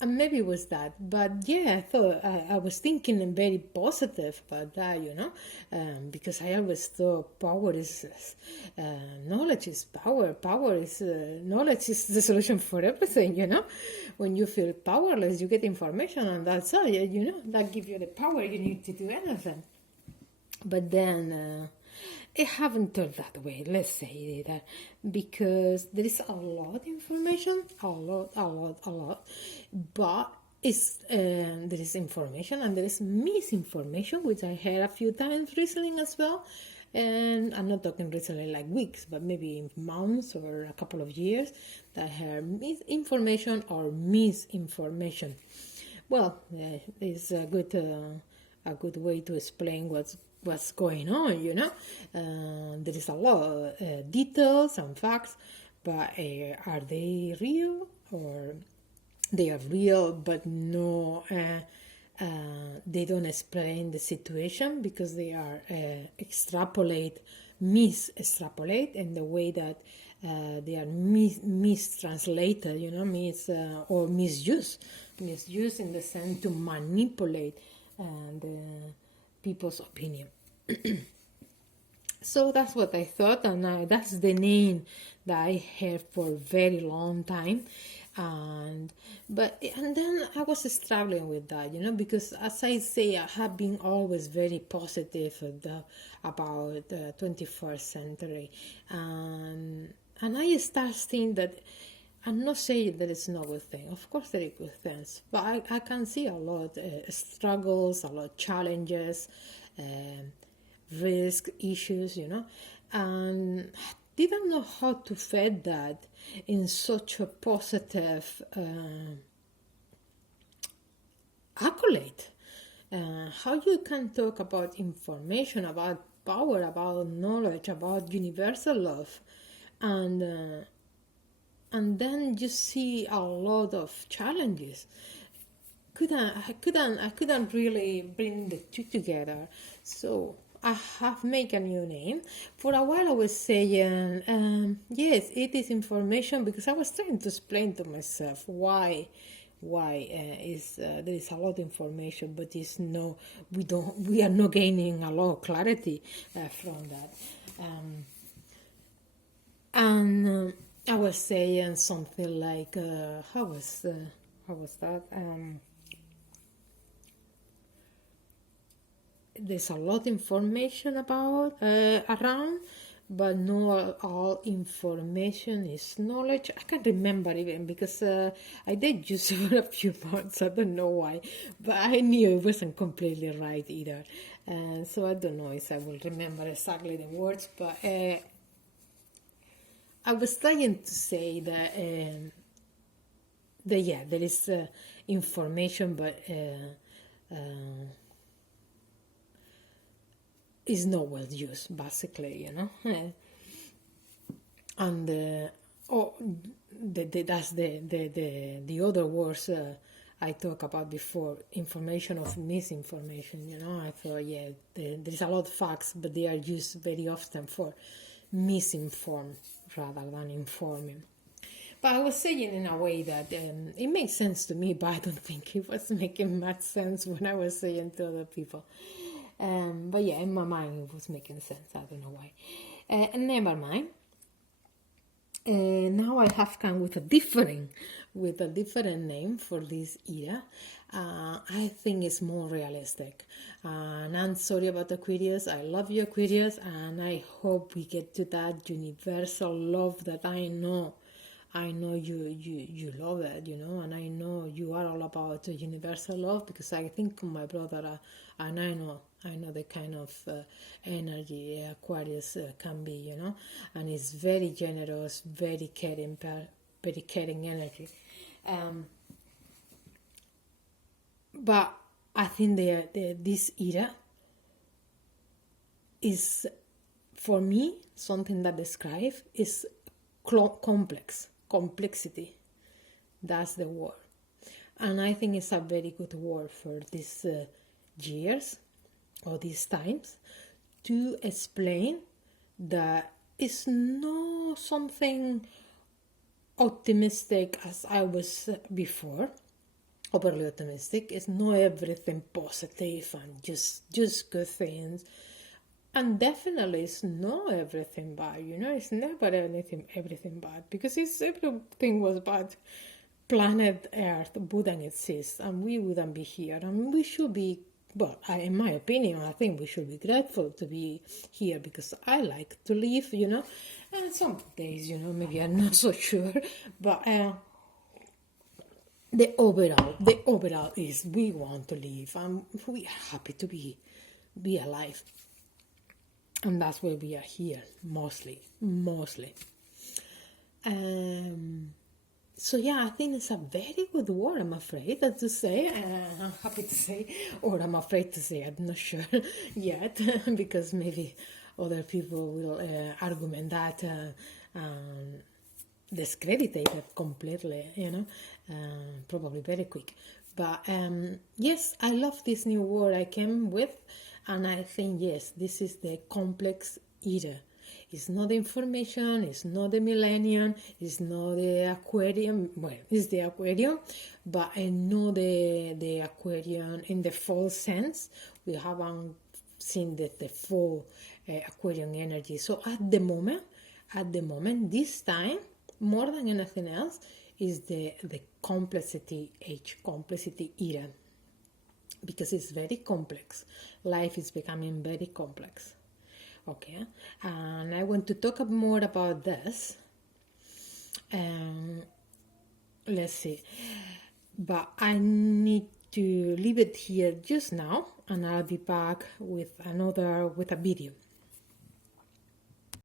And maybe it was that, but yeah, I thought I was thinking very positive about that, because I always thought power is knowledge is power. Power is knowledge is the solution for everything. When you feel powerless, you get information, and that's all. That gives you the power you need to do anything. But then it haven't turned that way, let's say that, because there is a lot of information, a lot, but there is information and there is misinformation, which I heard a few times recently as well. And I'm not talking recently like weeks, but maybe months or a couple of years, that I heard misinformation or misinformation. Well, it's a good way to explain what's going on. There is a lot of details and facts, but are they real, or they are real but no? They don't explain the situation because they are mis-extrapolate in the way that they are mistranslated, or misuse in the sense to manipulate the people's opinion. So that's what I thought, and that's the name that I heard for a very long time. And then I was struggling with that, because as I say, I have been always very positive about the 21st century, and I start seeing that. I'm not saying that it's not a good thing. Of course, there are good things, but I can see a lot struggles, a lot of challenges, risk issues, and I didn't know how to fit that in such a positive accolade. How you can talk about information, about power, about knowledge, about universal love, and then you see a lot of challenges. I couldn't really bring the two together. So I have made a new name. For a while I was saying, yes, it is information, because I was trying to explain to myself why is there is a lot of information, but it's no, we are not gaining a lot of clarity from that. And I was saying something like, how was that? There's a lot of information about around, but not all information is knowledge. I can't remember even, because I did use it for a few months. I don't know why, but I knew it wasn't completely right either. So I don't know if I will remember exactly the words, but I was trying to say that yeah, there is information, but is not well used, basically, and that's the other words I talked about before, information of misinformation. I thought, yeah, there's a lot of facts, but they are used very often for misinform rather than informing. But I was saying in a way that it makes sense to me, but I don't think it was making much sense when I was saying to other people. But yeah, in my mind it was making sense. I don't know why. And never mind. Now I have come with a different name for this era. I think it's more realistic. And I'm sorry about Aquarius. I love you, Aquarius, and I hope we get to that universal love that I know you love it, and I know you are all about universal love, because I think of my brother, and I know the kind of energy Aquarius can be, and it's very generous, very caring energy. But I think this era is, for me, something that describes is complexity. That's the word, and I think it's a very good word for these years or these times, to explain that it's not something optimistic as I was before. overly optimistic. It's not everything positive and just good things. And definitely it's not everything bad, it's never everything bad, because if everything was bad, planet Earth wouldn't exist and we wouldn't be here, and we should be, well, in my opinion, I think we should be grateful to be here, because I like to live, and some days, maybe I'm not so sure, but the overall is we want to live and we are happy to be alive. And that's why we are here, mostly. So yeah, I think it's a very good word, I'm afraid to say. I'm happy to say, or I'm afraid to say, I'm not sure yet, because maybe other people will argument that discredit it completely, probably very quick. But yes, I love this new word I came with, and I think, yes, this is the complex era. It's not the information, it's not the millennium, it's not the aquarium. Well, it's the aquarium, but I know the aquarium in the full sense. We haven't seen the full aquarium energy. So at the moment, this time, more than anything else, is the complexity age, complexity era. Because it's very complex. Life is becoming very complex. Okay, and I want to talk more about this. Let's see, but I need to leave it here just now, and I'll be back with a video.